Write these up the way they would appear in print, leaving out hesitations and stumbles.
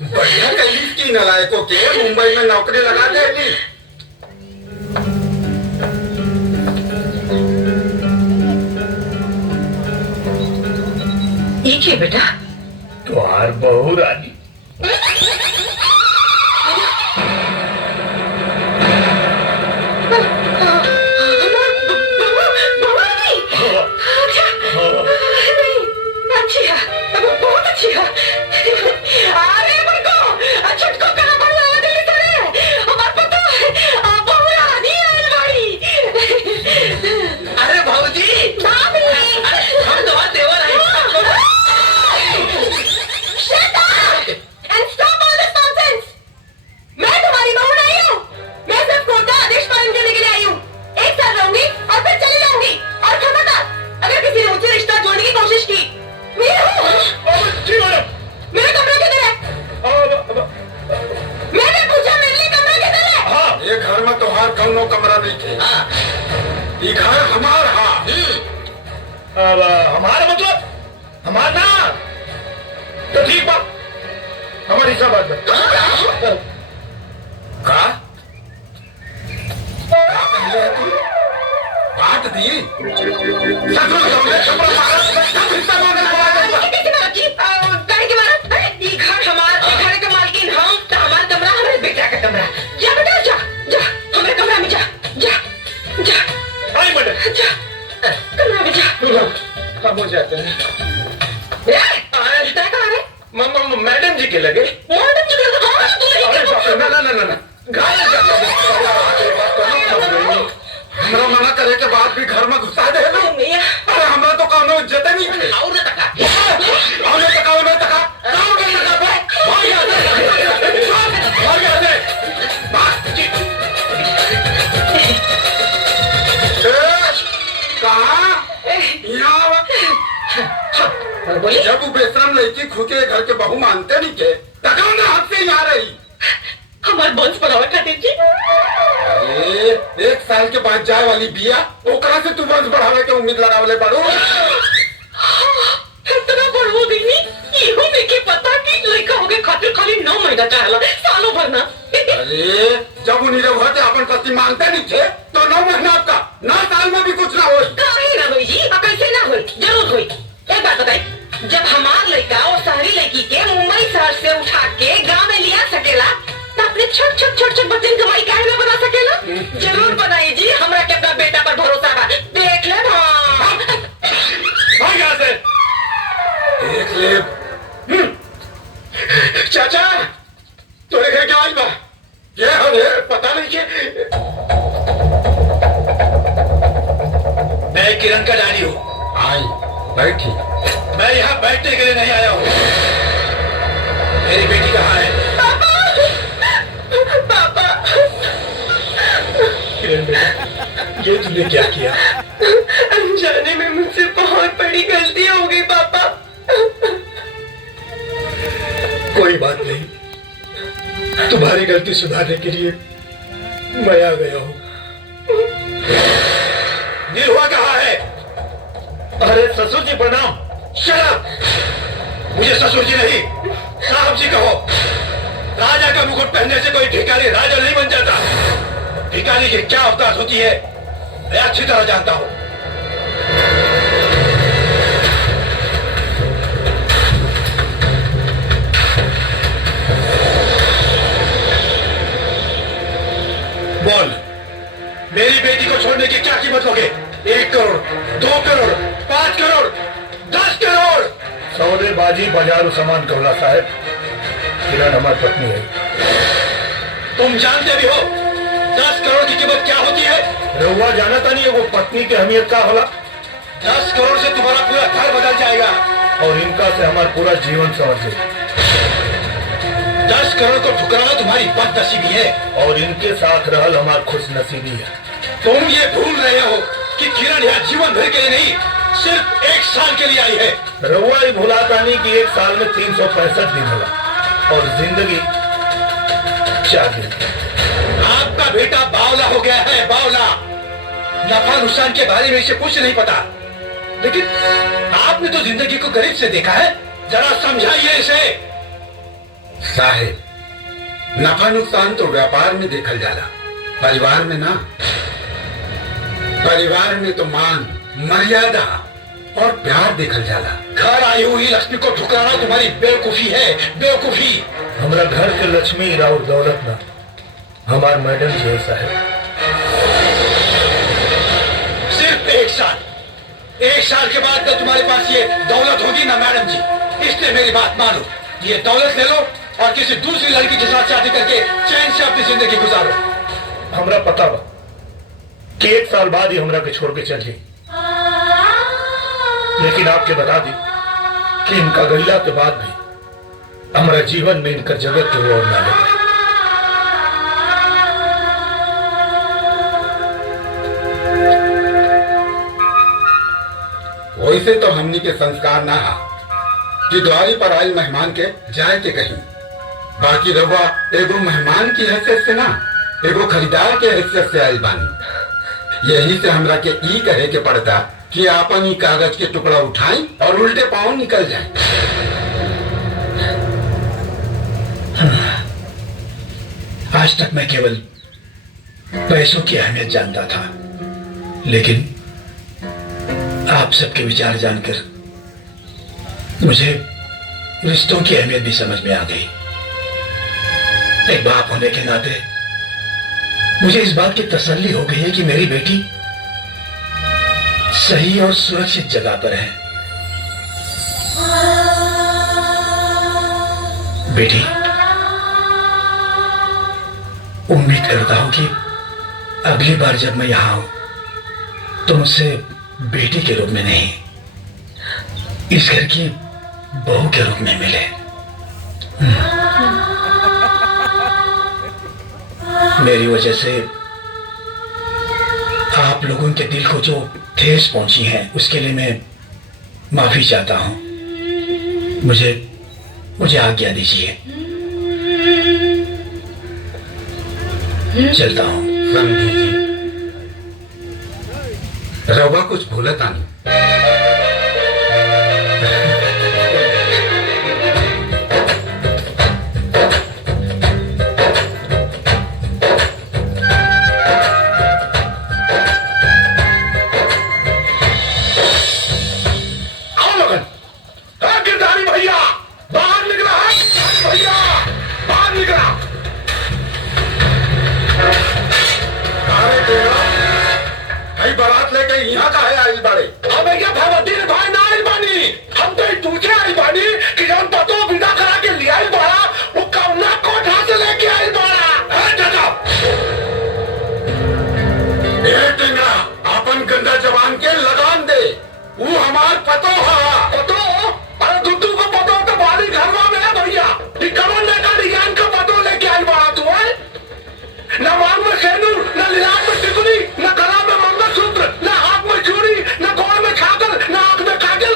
बढ़िया कहीं की नालायकों के मुंबई में नौकरी लगा देगी। ये बेटा तुम्हार बहू रानी। अच्छी है, बहुत अच्छी है। अरे मुझको छटको कहाँ पर लगा दिली तूने? हमार पता है बहू रानी आइल बाड़ी। अरे भाऊजी, भाभी, हम तुम्हारे देवर हैं। Shut up and stop all this nonsense. मैं तुम्हारी बहू नहीं हूँ। मैं सिर्फ कोर्ट का आदेश पालन करने के लिए आई हूँ। एक साल रहूंगी और फिर चली जाऊंगी। और खबरदार, अगर किसी ने मुझसे रिश्ता जोड़ने की कोशिश की, मेरा कमरा किधर है? मैंने पूछा मेरे लिए कमरा किधर है? हाँ, ये घर में तुम्हार कौनो कमरा नहीं थे। ये घर हमार। हाँ, अब हमारा मतलब हमारा ना तो ठीक बा, हमारी सब बात का बात दी ससुर सामने छपरा मारा, सब रिश्ता मांगने को आ गया। किसी ने रखी? काहे की मारा? ये घर हमारा, ये घर का मालकिन हम, तो हमारा कमरा हमारे बेटा का कमरा। जा बेटा जा, जा हमारे कमरा में जा, जा, जा। आई मैडम, जा कमरा में जा। हम हो जाते हैं। तय कहाँ है? मैडम जी के लगे। मैडम जी को तो हाँ, तू अरे बाप रे, ना ना ना ना ना, हमरा मना करे के बाद भी घर में घुसा दे ना। अरे हमरा तो कानो इज्जत नहीं थे। और न तका। औने तका बे भाग जा दे। कहाँ यहाँ बोली? जब वो बेशरम लड़की खुद के घर के बहू मानते नहीं थे, तका ना हाथ से यहाँ रही। हमारे वंश पर खातिर जी। अरे 1 साल के बाद जाए वाली बिया, ओकरा से तू वंश बढ़ावे के उम्मीद लगावले बाड़ू। इतना बढ़ो दीनी, इहो मेके पता कि लड़का होके खातिर खाली 9 महीना चाहला, सालों भर ना। अरे जब उन्हीं लोग होते अपन पति मानते नहीं थे, तो 9 महीना आपका 9 साल में भी कुछ ना हो। काहे ना होई जी? कैसे ना होई? जरूर होई। एक बात बताई, जब हमार लड़का और शहरी लड़की के मुंबई शहर से उठा के गांव में लिया सकेला, तो अपने छोट बच्चन कमाई काहे ना बना सकेला? जरूर बनाई जी, हमरा के अपना बेटा पर भरोसा बा। देख ले देख ले। चाचा तोरे घर क्या आई बा? ये हरे पता नहीं के मैं किरण का डैडी हूँ। आई बैठी। मैं यहाँ बैठने के लिए नहीं आया हूँ। मेरी बेटी कहाँ है? पापा, किरण बेटा, ये तूने क्या किया? अनजाने में मुझसे बहुत बड़ी गलती हो गई पापा। कोई बात नहीं, तुम्हारी गलती सुधारने के लिए मैं आ गया हूँ। निरुआ कहाँ है? अरे ससुर जी प्रणाम। Shut up! मुझे ससुर जी नहीं साहब जी कहो। राजा का मुकुट पहनने से कोई भिखारी राजा नहीं बन जाता। भिखारी की क्या अवतार होती है मैं अच्छी तरह जानता हूँ। बोल, मेरी बेटी को छोड़ने की क्या कीमत लोगे? 1 करोड़, 2 करोड़, 5 करोड़, 10 करोड़? सौदेबाजी बाजारू सामान कौला साहब, किरण हमारी पत्नी है। तुम जानते भी हो 10 करोड़ की कीमत क्या होती है? रहुआ जानता नहीं है वो पत्नी की अहमियत क्या होला? 10 करोड़ से तुम्हारा पूरा घर बदल जाएगा और इनका से हमारा पूरा जीवन संवर जाएगा। 10 करोड़ को ठुकराना तुम्हारी बदनसीबी है और इनके साथ रहल हमारी खुशनसीबी है। तुम ये भूल रहे हो कि किरण यहाँ जीवन भर के लिए नहीं, सिर्फ 1 साल के लिए आई है। रहुआ ही भुलाता नहीं कि 1 साल में 365 दिन होला और जिंदगी 4 दिन। आपका बेटा बावला हो गया है, बावला। नफा नुकसान के बारे में इसे कुछ नहीं पता, लेकिन आपने तो जिंदगी को करीब से देखा है। जरा समझाइए इसे। साहेब, नफा नुकसान तो व्यापार में देखल जाला, परिवार में ना। परिवार में तो मान, मर्यादा और प्यार देखल जाला। घर आई हुई लक्ष्मी को ठुकराना तुम्हारी बेवकूफी है, बेवकूफी। हमारा घर के लक्ष्मी राउर दौलत ना, हमार मैडम जी है साहब। सिर्फ एक साल के बाद जब तुम्हारे पास ये दौलत होगी ना मैडम जी, इसलिए मेरी बात मानो, ये दौलत ले लो और किसी दूसरी लड़की के साथ शादी करके चैन से अपनी जिंदगी गुजारो। हमरा पता बा कि 1 साल बाद ही हमरा के छोड़ के चल जाए, लेकिन आपके बता दी कि इनका गैला के बाद भी हमारा जीवन में इनका जगत के ओर ना लगे। वैसे तो हमनी के संस्कार ना हा कि द्वारी पर आई मेहमान के जाए के कहीं। बाकी रवा एगो मेहमान की हैसियत से ना, एगो खरीदार के हैसियत से आई बानी। यही से हमरा के ई कहे के पड़ता कि आपन ही कागज के टुकड़ा उठाएं और उल्टे पांव निकल जाएं। आज तक मैं केवल पैसों की अहमियत जानता था, लेकिन आप सबके विचार जानकर मुझे रिश्तों की अहमियत भी समझ में आ गई। एक बाप होने के नाते मुझे इस बात की तसल्ली हो गई है कि मेरी बेटी सही और सुरक्षित जगह पर है। बेटी, उम्मीद करता हूं कि अगली बार जब मैं यहां आऊं तो मुझसे बेटी के रूप में नहीं, इस घर की बहू के रूप में मिले। मेरी वजह से आप लोगों के दिल को जो ठेस पहुंची है उसके लिए मैं माफी चाहता हूं। मुझे आज्ञा दीजिए, चलता हूं। समझी जी, रवा कुछ भूलता नहीं। बारात लेके यहाँ का है आई बाड़े। हमें क्या भगवती भाई ना आई बानी, हम तो पूछे आई बानी कि जब पतो विदा करा के लिया आई बाड़ा, वो कौना कोठा से लेके आई बाड़ा। है चाचा, ए टिंगरा, अपन गंदा जवान के लगाम दे, वो हमार पतो हा। पतो? अरे दुद्दू को पतो तो बाली घरवा में है भैया। ये कमल लेका डिजाइन का पतो लेके आई बाड़ा तू है? न मांग में सेनूर, न लिलाक में टिकुली, न गला में मंगलसूत्र, न हाथ में चूड़ी, न गोड़ में छागल, न आंख में काजल।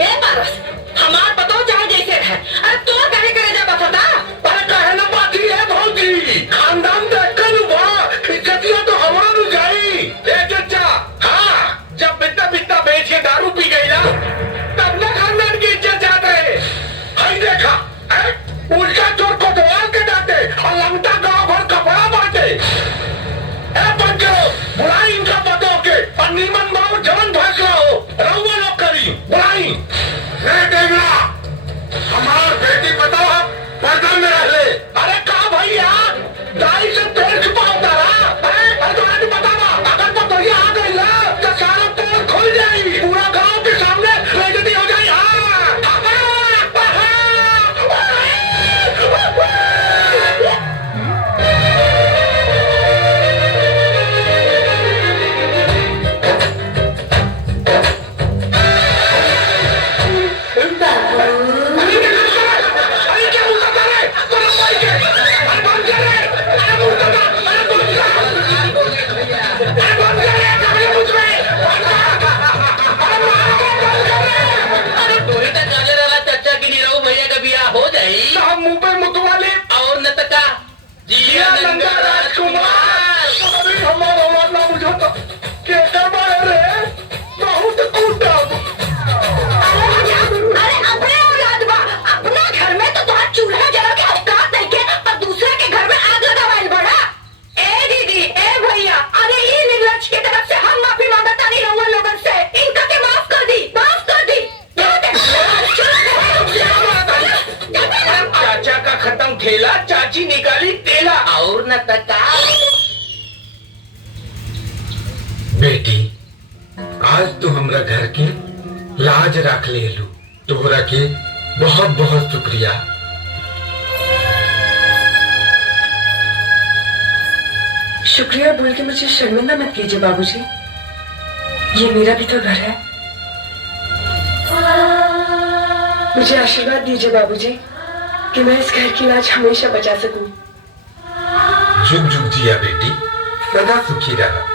ए पारस, हमार पतो चाहे जैसे है, अरे तो कहे करे जब पता। अरे कहे ना बाती है भौजी, खानदान देख कर लुभा, इज्जतिया तो हमारा नु जाई। ए चचा, हाँ, जब बिट्टा बिट्टा बेच के दारू पी गई ना, तब ना खानदान की इज्जत जाते है। हाई देखा, उल्टा चोर को दवाल के डांटे और लंगटा गाँव भर कपड़ा बांटे। ए पंचो, बुलाई इनका पतो के और नीमन बाबू जवन फैसला हो, रहुआ लोग करी, बुलाई। ए टिंगरा, हमार बेटी पतो है, पर्दा में रह ले। अरे कहा भैया, दाई से तेल छुपा उतारा। अरे तुम्हारी पता ना, अगर तो भैया आ गई ना तो सारा पोल खुल जाई, पूरा गांव के सामने बेइज्जती हो जाई। हम मुंह पे मुतवाले और नतका जिया नंगा राजकुमार। अभी हमारा औलाद ना बुझाता कैसे मारे रे, बहुत कूटा। अरे अपने औलाद बा, अपना घर में तो चूल्हा जला के ठेला चाची निकाली तेला और न तका। बेटी आज तू हमरा घर के लाज रख ले लू, तोहरा के बहुत बहुत शुक्रिया। शुक्रिया बोल के मुझे शर्मिंदा मत कीजिए बाबूजी, ये मेरा भी तो घर है। मुझे आशीर्वाद दीजिए बाबूजी कि मैं इस घर की लाज हमेशा बचा सकूं। जुग जुग जिया बेटी, सदा सुखी रहा।